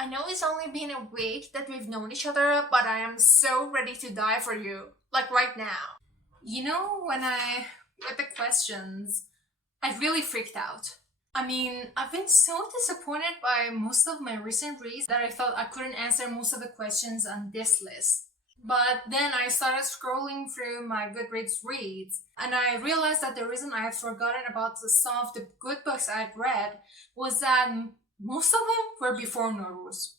I know it's only been a week that we've known each other, but I am so ready to die for you. Like right now. You know, when I read the questions, I really freaked out. I mean, I've been so disappointed by most of my recent reads that I thought I couldn't answer most of the questions on this list. But then I started scrolling through my Goodreads reads, and I realized that the reason I had forgotten about some of the good books I'd read was that most of them were before Nowruz.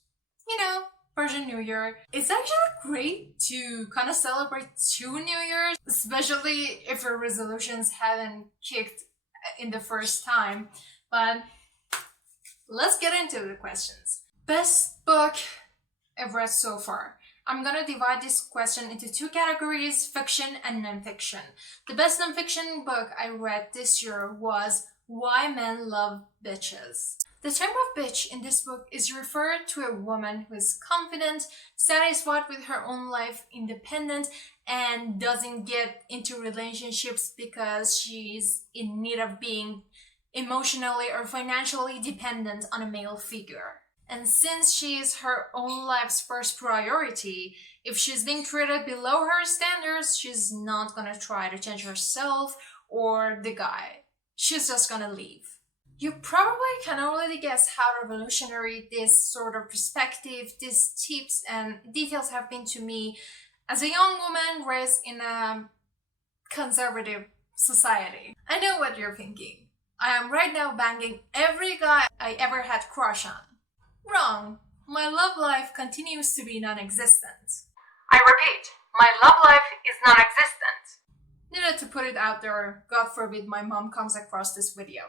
You know, Persian New Year. It's actually great to kind of celebrate two New Years, especially if your resolutions haven't kicked in the first time. But let's get into the questions. Best book I've read so far. I'm gonna divide this question into two categories, fiction and nonfiction. The best nonfiction book I read this year was Why Men Love Bitches. The term of bitch in this book is referred to a woman who is confident, satisfied with her own life, independent, and doesn't get into relationships because she's in need of being emotionally or financially dependent on a male figure. And since she is her own life's first priority, if she's being treated below her standards, she's not gonna try to change herself or the guy. She's just gonna leave. You probably can already guess how revolutionary this sort of perspective, these tips and details have been to me as a young woman raised in a conservative society. I know what you're thinking. I am right now banging every guy I ever had crush on. Wrong. My love life continues to be non-existent. I repeat, my love life is non-existent. Needed to put it out there, God forbid my mom comes across this video.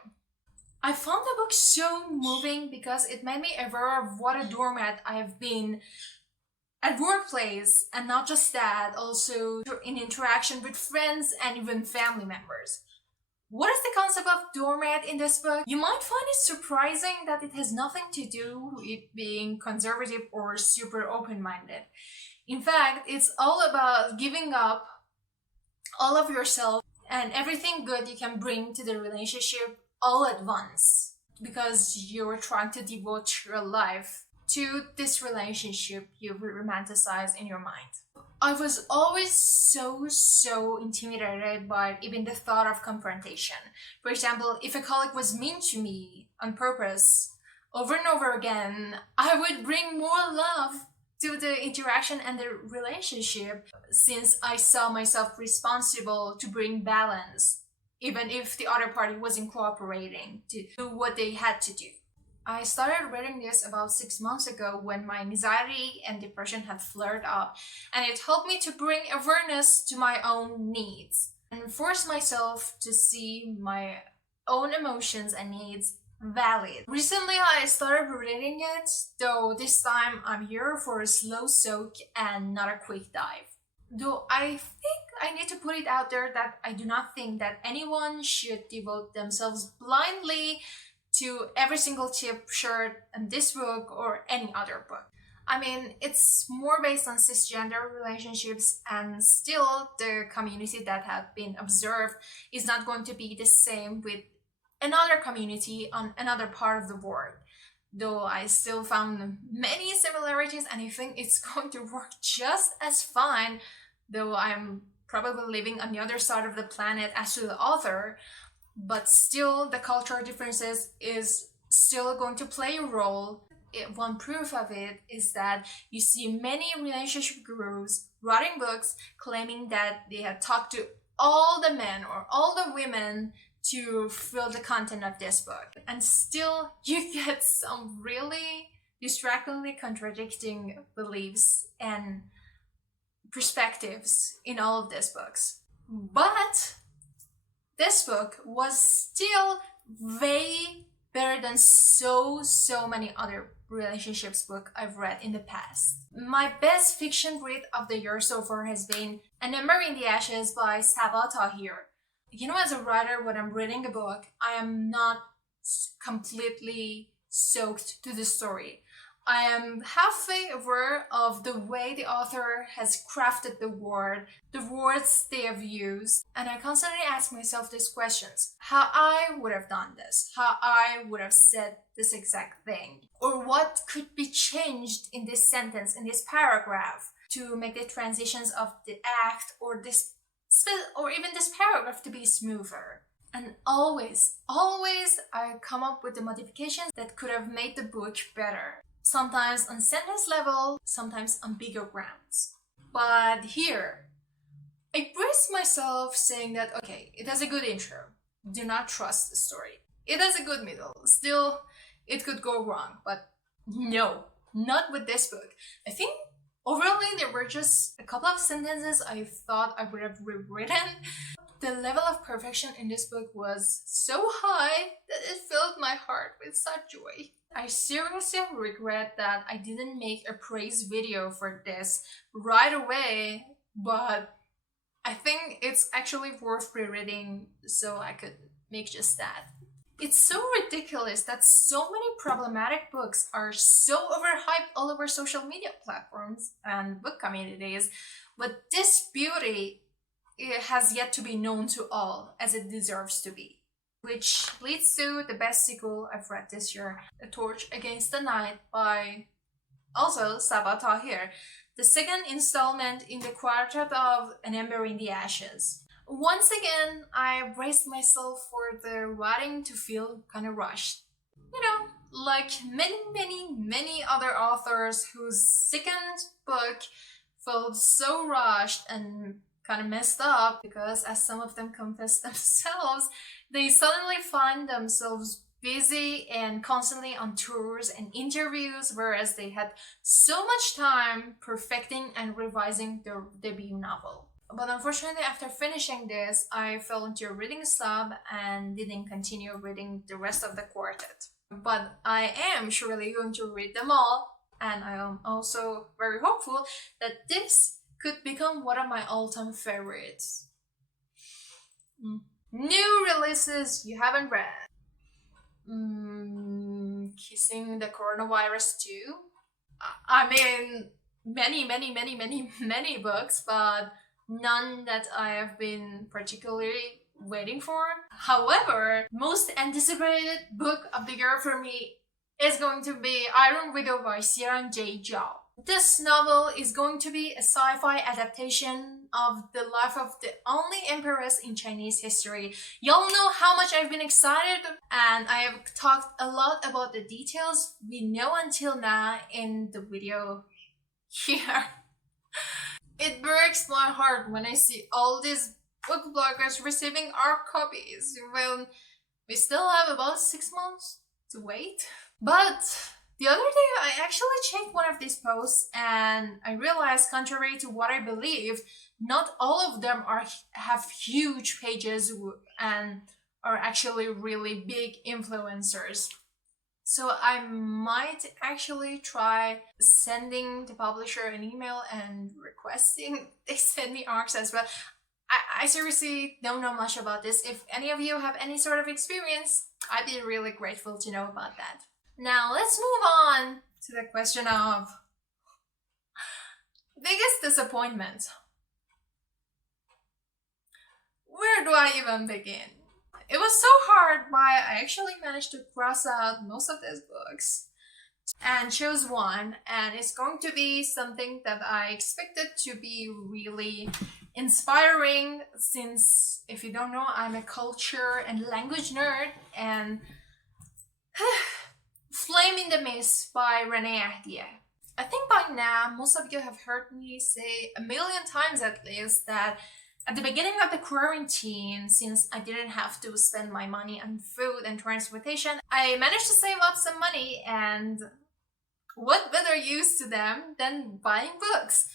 I found the book so moving because it made me aware of what a doormat I have been at workplace, and not just that, also in interaction with friends and even family members. What is the concept of doormat in this book? You might find it surprising that it has nothing to do with being conservative or super open-minded. In fact, it's all about giving up all of yourself and everything good you can bring to the relationship all at once, because you're trying to devote your life to this relationship you've romanticized in your mind. I was always so intimidated by even the thought of confrontation. For example, if a colleague was mean to me on purpose over and over again, I would bring more love to the interaction and the relationship, since I saw myself responsible to bring balance, even if the other party wasn't cooperating to do what they had to do. I started reading this about 6 months ago when my anxiety and depression had flared up, and it helped me to bring awareness to my own needs and force myself to see my own emotions and needs valid. Recently I started reading it, though this time I'm here for a slow soak and not a quick dive. Though I think I need to put it out there that I do not think that anyone should devote themselves blindly to every single tip shared in this book or any other book. I mean, it's more based on cisgender relationships, and still the community that have been observed is not going to be the same with another community on another part of the world. Though I still found many similarities, and I think it's going to work just as fine, though I'm probably living on the other side of the planet as to the author. But still, the cultural differences is still going to play a role. One proof of it is that you see many relationship gurus writing books claiming that they had talked to all the men or all the women to fill the content of this book. And still, you get some really distractingly contradicting beliefs and perspectives in all of these books. But this book was still way better than so many other relationships book I've read in the past. My best fiction read of the year so far has been An Ember in the Ashes by Sabaa Tahir. You know, as a writer, when I'm reading a book, I am not completely soaked to the story. I am halfway aware of the way the author has crafted the words they have used, and I constantly ask myself these questions. How I would have done this, how I would have said this exact thing, or what could be changed in this sentence, in this paragraph, to make the transitions of the act or even this paragraph to be smoother. And always I come up with the modifications that could have made the book better. Sometimes on sentence level, sometimes on bigger grounds. But here, I brace myself saying that, okay, it has a good intro. Do not trust the story. It has a good middle. Still, it could go wrong, but no, not with this book. I think overall there were just a couple of sentences I thought I would have rewritten. The level of perfection in this book was so high that it filled my heart with such joy. I seriously regret that I didn't make a praise video for this right away, but I think it's actually worth rereading, so I could make just that. It's so ridiculous that so many problematic books are so overhyped all over social media platforms and book communities, but this beauty, it has yet to be known to all as it deserves to be. Which leads to the best sequel I've read this year, A Torch Against the Night by also Sabah Tahir, the second installment in the quartet of An Ember in the Ashes. Once again, I braced myself for the writing to feel kind of rushed. You know, like many other authors whose second book felt so rushed and kind of messed up because, as some of them confess themselves, they suddenly find themselves busy and constantly on tours and interviews, whereas they had so much time perfecting and revising their debut novel. But unfortunately, after finishing this, I fell into a reading slump and didn't continue reading the rest of the quartet. But I am surely going to read them all, and I am also very hopeful that this could become one of my all-time favorites. New releases you haven't read. Kissing the Coronavirus 2. I mean, many books, but none that I have been particularly waiting for. However, most anticipated book of the year for me is going to be Iron Widow by Xiran J. Zhao. This novel is going to be a sci-fi adaptation of the life of the only empress in Chinese history. Y'all know how much I've been excited, and I have talked a lot about the details we know until now in the video here. It breaks my heart when I see all these book bloggers receiving our copies when we still have about 6 months to wait. But the other day, I actually checked one of these posts and I realized, contrary to what I believed, not all of them have huge pages and are actually really big influencers. So I might actually try sending the publisher an email and requesting they send me ARCs as well. I seriously don't know much about this. If any of you have any sort of experience, I'd be really grateful to know about that. Now let's move on to the question of biggest disappointment. Where do I even begin? It was so hard, but I actually managed to cross out most of these books and chose one, and it's going to be something that I expected to be really inspiring, since if you don't know, I'm a culture and language nerd, and Flame in the Mist by Renee Ahdieh. I think by now most of you have heard me say a million times at least that at the beginning of the quarantine, since I didn't have to spend my money on food and transportation, I managed to save up some money, and what better use to them than buying books?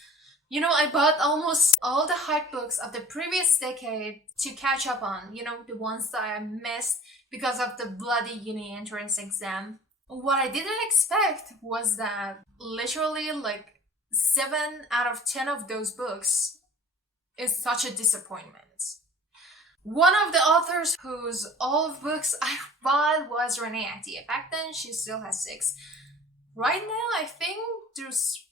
You know, I bought almost all the hype books of the previous decade to catch up on, you know, the ones that I missed because of the bloody uni entrance exam. What I didn't expect was that literally like 7 out of 10 of those books is such a disappointment. One of the authors whose all of books I bought was Renee Ahdieh. Back then, she still has 6. Right now, I think there's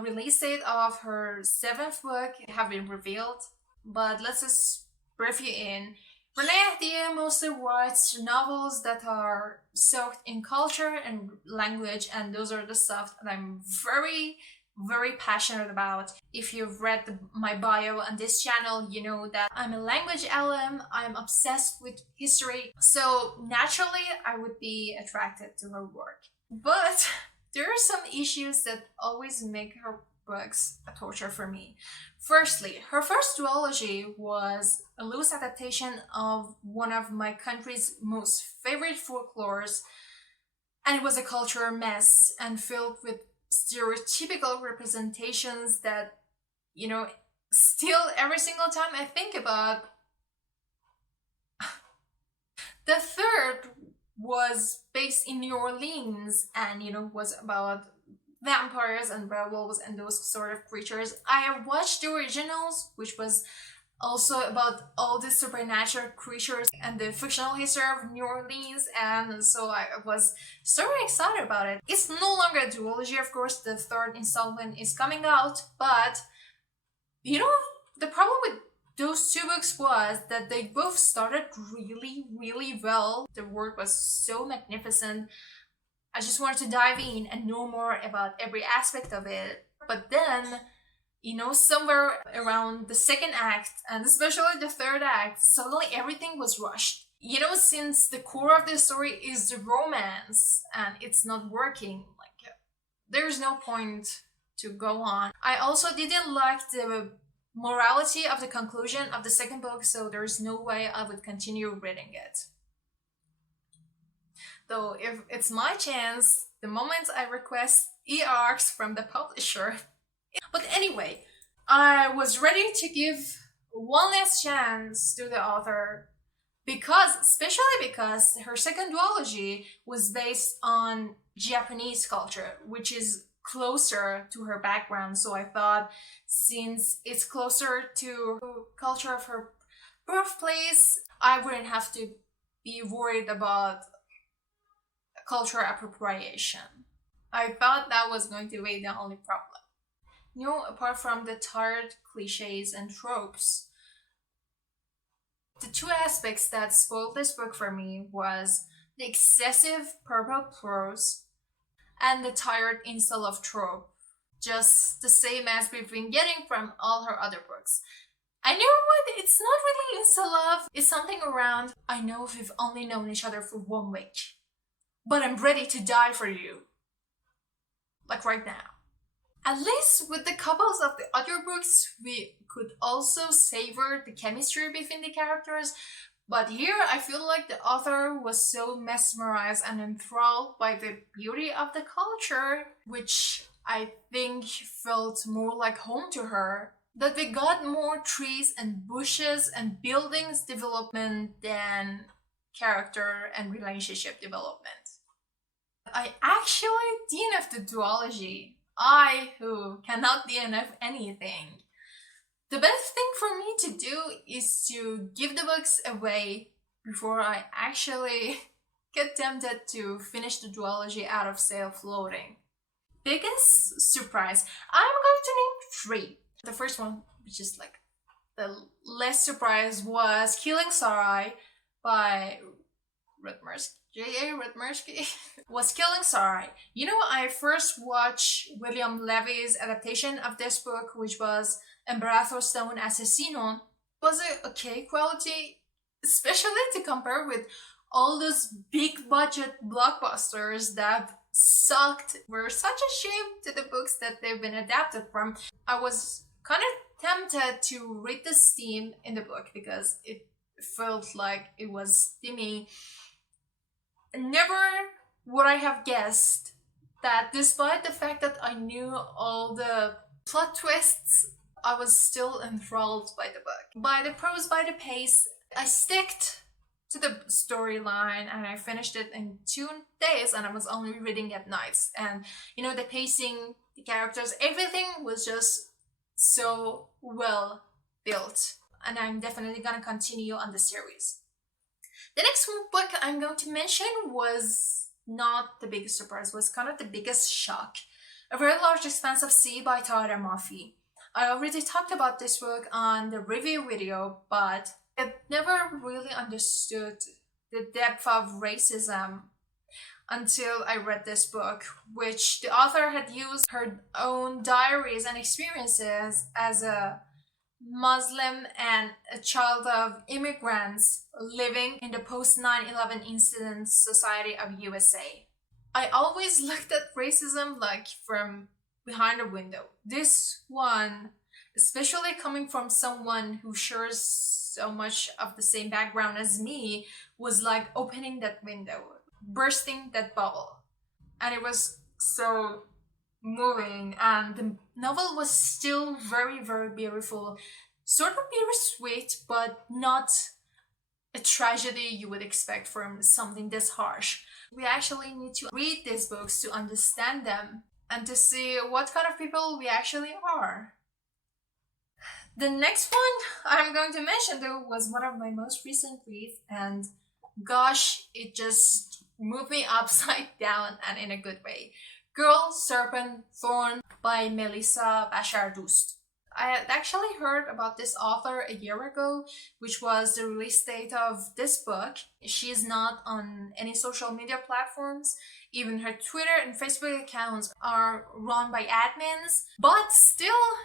release date of her seventh book have been revealed, but let's just brief you in. Renee Ahdieh mostly writes novels that are soaked in culture and language, and those are the stuff that I'm very passionate about. If you've read my bio on this channel, you know that I'm a language alum, I'm obsessed with history, so naturally I would be attracted to her work. But there are some issues that always make her books a torture for me. Firstly, her first duology was a loose adaptation of one of my country's most favorite folklores, and it was a cultural mess and filled with stereotypical representations that, you know, still every single time I think about. The third was based in New Orleans and, you know, was about vampires and werewolves and those sort of creatures. I have watched the originals, which was also about all the supernatural creatures and the fictional history of New Orleans, and so I was so excited about it. It's no longer a duology, of course, the third installment is coming out, but you know, the problem with those two books was that they both started really well. The work was so magnificent. I just wanted to dive in and know more about every aspect of it. But then, you know, somewhere around the second act, and especially the third act, suddenly everything was rushed. You know, since the core of the story is the romance and it's not working, like, there's no point to go on. I also didn't like the morality of the conclusion of the second book, so there's no way I would continue reading it. Though if it's my chance, the moment I request e-arcs from the publisher. But anyway, I was ready to give one last chance to the author especially because her second duology was based on Japanese culture, which is closer to her background. So I thought, since it's closer to culture of her birthplace, I wouldn't have to be worried about cultural appropriation. I thought that was going to be the only problem. You know, apart from the tired cliches and tropes, the two aspects that spoiled this book for me was the excessive purple prose and the tired incel of trope, just the same as we've been getting from all her other books. I know what, it's not really incel love, it's something around, I know we've only known each other for 1 week, but I'm ready to die for you. Like right now. At least with the couples of the other books, we could also savor the chemistry between the characters, but here I feel like the author was so mesmerized and enthralled by the beauty of the culture, which I think felt more like home to her, that we got more trees and bushes and buildings development than character and relationship development. I actually DNF the duology. I, who cannot DNF anything. The best thing for me to do is to give the books away before I actually get tempted to finish the duology out of self-loathing. Biggest surprise. I'm going to name 3. The first one, which is like the less surprise, was Killing Sarai by Rutmersky. J.A. Rutmersky was Killing Sarai. You know, I first watched William Levy's adaptation of this book, which was Embarazo está un asesino. Was it okay quality, especially to compare with all those big budget blockbusters that sucked, were such a shame to the books that they've been adapted from. I was kind of tempted to read the steam in the book because it felt like it was steamy. Never would I have guessed that despite the fact that I knew all the plot twists, I was still enthralled by the book. By the prose, by the pace, I sticked to the storyline and I finished it in 2 days, and I was only reading at nights. And you know, the pacing, the characters, everything was just so well built. And I'm definitely gonna continue on the series. The next book I'm going to mention was not the biggest surprise, was kind of the biggest shock. A Very Large Expanse of Sea by Tahir Mafi. I already talked about this book on the review video, but I never really understood the depth of racism until I read this book, which the author had used her own diaries and experiences as a Muslim and a child of immigrants living in the post 9/11 incident society of USA. I always looked at racism like from behind a window. This one, especially coming from someone who shares so much of the same background as me, was like opening that window, bursting that bubble. And it was so moving, and the novel was still very, very beautiful. Sort of bittersweet, but not a tragedy you would expect from something this harsh. We actually need to read these books to understand them and to see what kind of people we actually are. The next one I'm going to mention, though, was one of my most recent reads, and gosh, it just moved me upside down and in a good way. Girl, Serpent, Thorn by Melissa Bashardoost. I had actually heard about this author a year ago, which was the release date of this book. She is not on any social media platforms. Even her Twitter and Facebook accounts are run by admins. But still,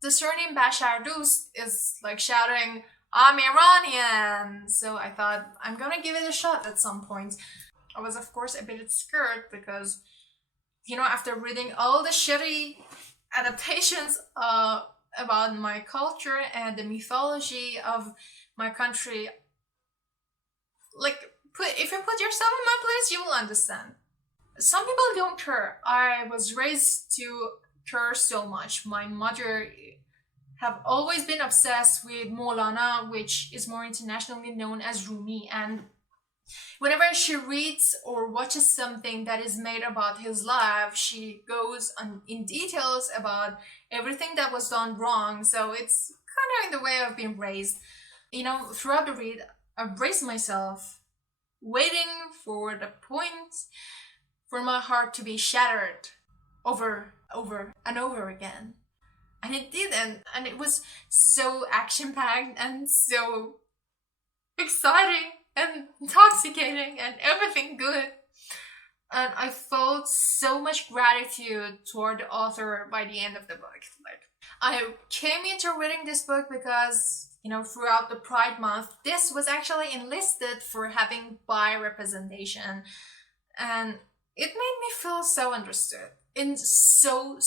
the surname Bashardoost is like shouting, "I'm Iranian!" So I thought, I'm gonna give it a shot at some point. I was, of course, a bit scared because, after reading all the shitty adaptations about my culture and the mythology of my country, if you put yourself in my place, you will understand. Some people don't care. I was raised to care so much. My mother have always been obsessed with Maulana, which is more internationally known as Rumi, and whenever she reads or watches something that is made about his life, she goes in details about everything that was done wrong. So it's kind of in the way of being raised. Throughout the read, I braced myself, waiting for the point for my heart to be shattered over and over again. And it didn't. And it was so action-packed and so exciting and intoxicating and everything good. And I felt so much gratitude toward the author by the end of the book. I came into reading this book because, throughout the Pride Month, this was actually enlisted for having bi representation. And it made me feel so understood in so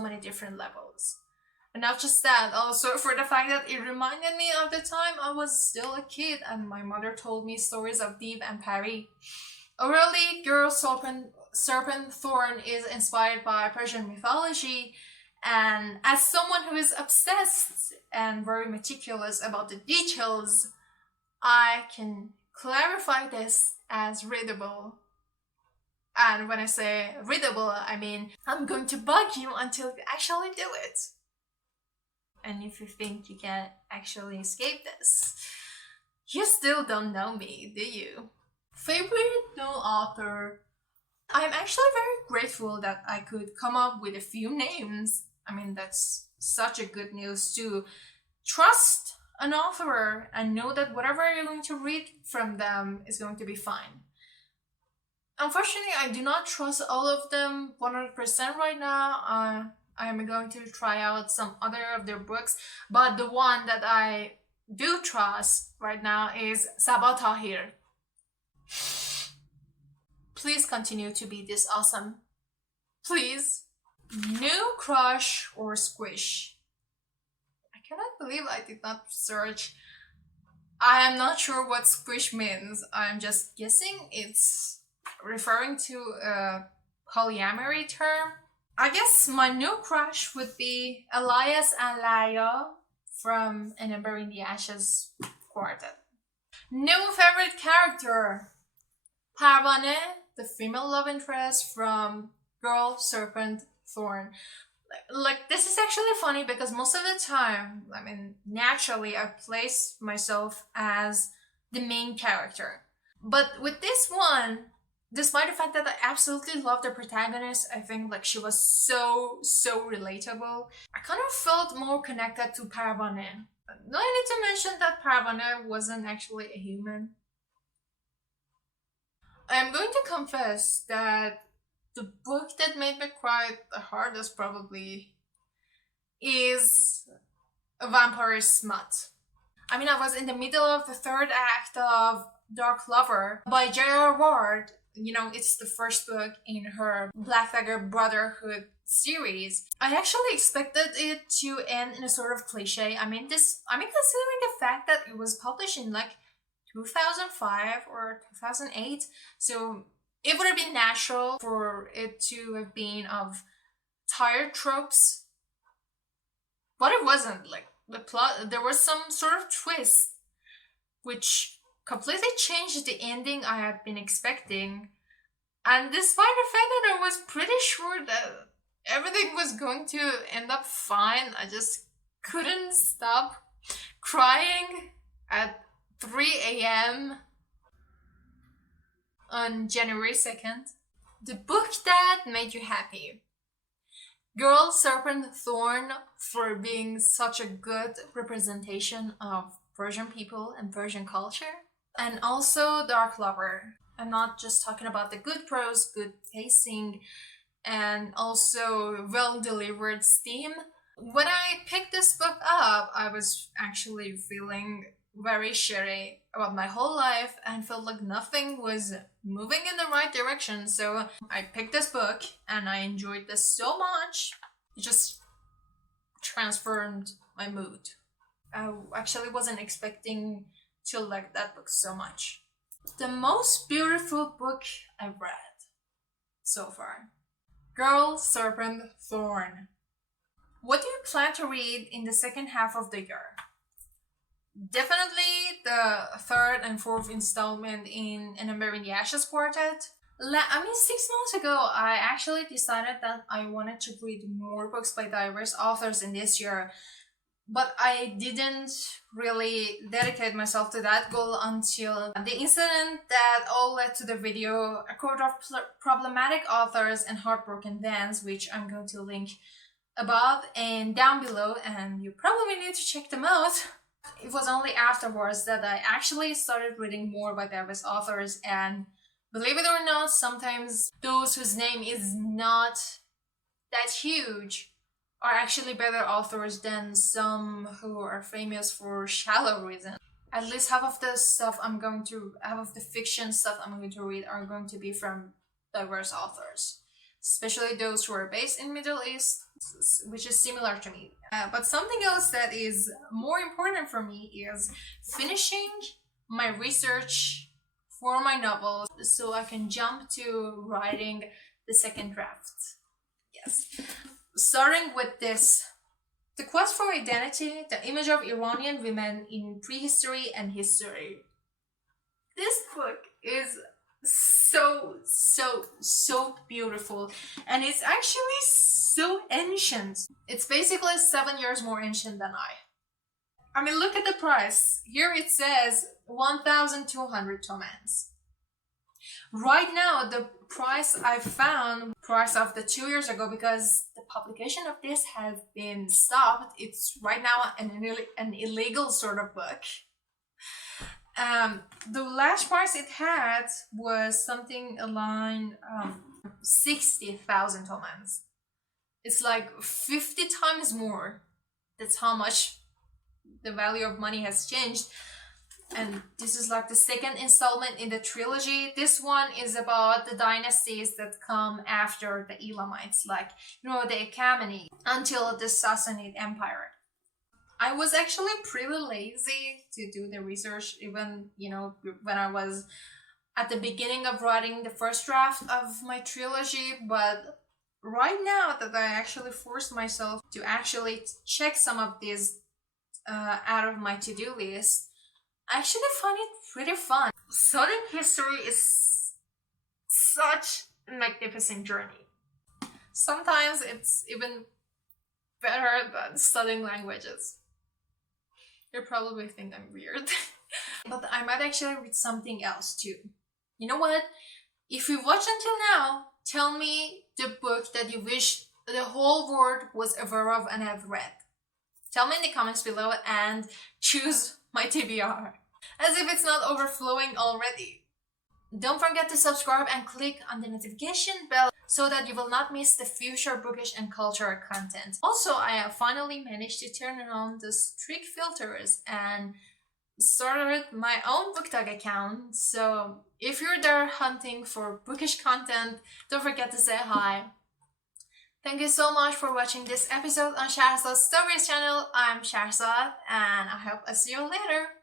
many different levels. And not just that, also for the fact that it reminded me of the time I was still a kid and my mother told me stories of Deep and Pari. Orally, Girl, Serpent, Thorn is inspired by Persian mythology, and as someone who is obsessed and very meticulous about the details, I can clarify this as readable. And when I say readable, I mean I'm going to bug you until you actually do it. And if you think you can actually escape this, you still don't know me, do you? Favorite no author? I'm actually very grateful that I could come up with a few names. I mean, that's such a good news to trust an author and know that whatever you're going to read from them is going to be fine. Unfortunately, I do not trust all of them 100% right now. I am going to try out some other of their books, but the one that I do trust right now is Sabah Tahir. Please continue to be this awesome. Please. New crush or squish? I cannot believe I did not search. I am not sure what squish means. I'm just guessing it's referring to a polyamory term. I guess my new crush would be Elias and Laia from An Ember in the Ashes quartet. New favorite character, Parvane, the female love interest from Girl, Serpent, Thorn. This is actually funny because most of the time, naturally I place myself as the main character. But with this one, Despite the fact that I absolutely love the protagonist, I think like she was so relatable. I kind of felt more connected to Paravane. Do I need to mention that Paravane wasn't actually a human? I'm going to confess that the book that made me cry the hardest probably is A Vampire Smut. I mean, I was in the middle of the third act of Dark Lover by J.R. Ward. You know, it's the first book in her Black Dagger Brotherhood series. I actually expected it to end in a sort of cliche. Considering the fact that it was published in like 2005 or 2008, so it would have been natural for it to have been of tired tropes, but it wasn't. Like the plot, there was some sort of twist which completely changed the ending I had been expecting. And despite the fact that I was pretty sure that everything was going to end up fine, I just couldn't stop crying at 3 a.m. on January 2nd. The book that made you happy. Girl Serpent Thorn, for being such a good representation of Persian people and Persian culture. And also Dark Lover. I'm not just talking about the good prose, good pacing, and also well delivered steam. When I picked this book up, I was actually feeling very shitty about my whole life and felt like nothing was moving in the right direction. So I picked this book and I enjoyed this so much. It just transformed my mood. I actually wasn't expecting to like that book so much. The most beautiful book I've read so far. Girl, Serpent, Thorn. What do you plan to read in the second half of the year? Definitely the third and fourth installment in An Ember in the Ashes Quartet. 6 months ago, I actually decided that I wanted to read more books by diverse authors in this year, but I didn't really dedicate myself to that goal until the incident that all led to the video, A Court of Problematic Authors and Heartbroken Dance, which I'm going to link above and down below, and you probably need to check them out. It was only afterwards that I actually started reading more by diverse authors, and believe it or not, sometimes those whose name is not that huge are actually better authors than some who are famous for shallow reasons. At least half of the fiction stuff I'm going to read are going to be from diverse authors, especially those who are based in Middle East, which is similar to me. But something else that is more important for me is finishing my research for my novel so I can jump to writing the second draft. Yes. Starting with this, The Quest for Identity, the image of Iranian women in prehistory and history. This book is so beautiful, and it's actually so ancient. It's basically 7 years more ancient than I mean, look at the price. Here it says 1,200 tomans. Right now, the price I found, price of the 2 years ago, because the publication of this has been stopped. It's right now an illegal sort of book. The last price it had was something aligned 60,000 tomans. It's like 50 times more. That's how much the value of money has changed. And this is like the second installment in the trilogy. This one is about the dynasties that come after the Elamites, like, the Achaemenid, until the Sassanid Empire. I was actually pretty lazy to do the research, even, when I was at the beginning of writing the first draft of my trilogy. But right now that I actually forced myself to actually check some of these out of my to-do list, I actually find it pretty fun. Studying history is such a magnificent journey. Sometimes it's even better than studying languages. You probably think I'm weird. But I might actually read something else too. You know what? If you watched until now, tell me the book that you wish the whole world was aware of and have read. Tell me in the comments below and choose my TBR. As if it's not overflowing already. Don't forget to subscribe and click on the notification bell so that you will not miss the future bookish and cultural content. Also, I have finally managed to turn on the strict filters and started my own BookTok account. So if you're there hunting for bookish content, don't forget to say hi. Thank you so much for watching this episode on Shahrzad Stories channel. I'm Shahrzad and I hope I see you later.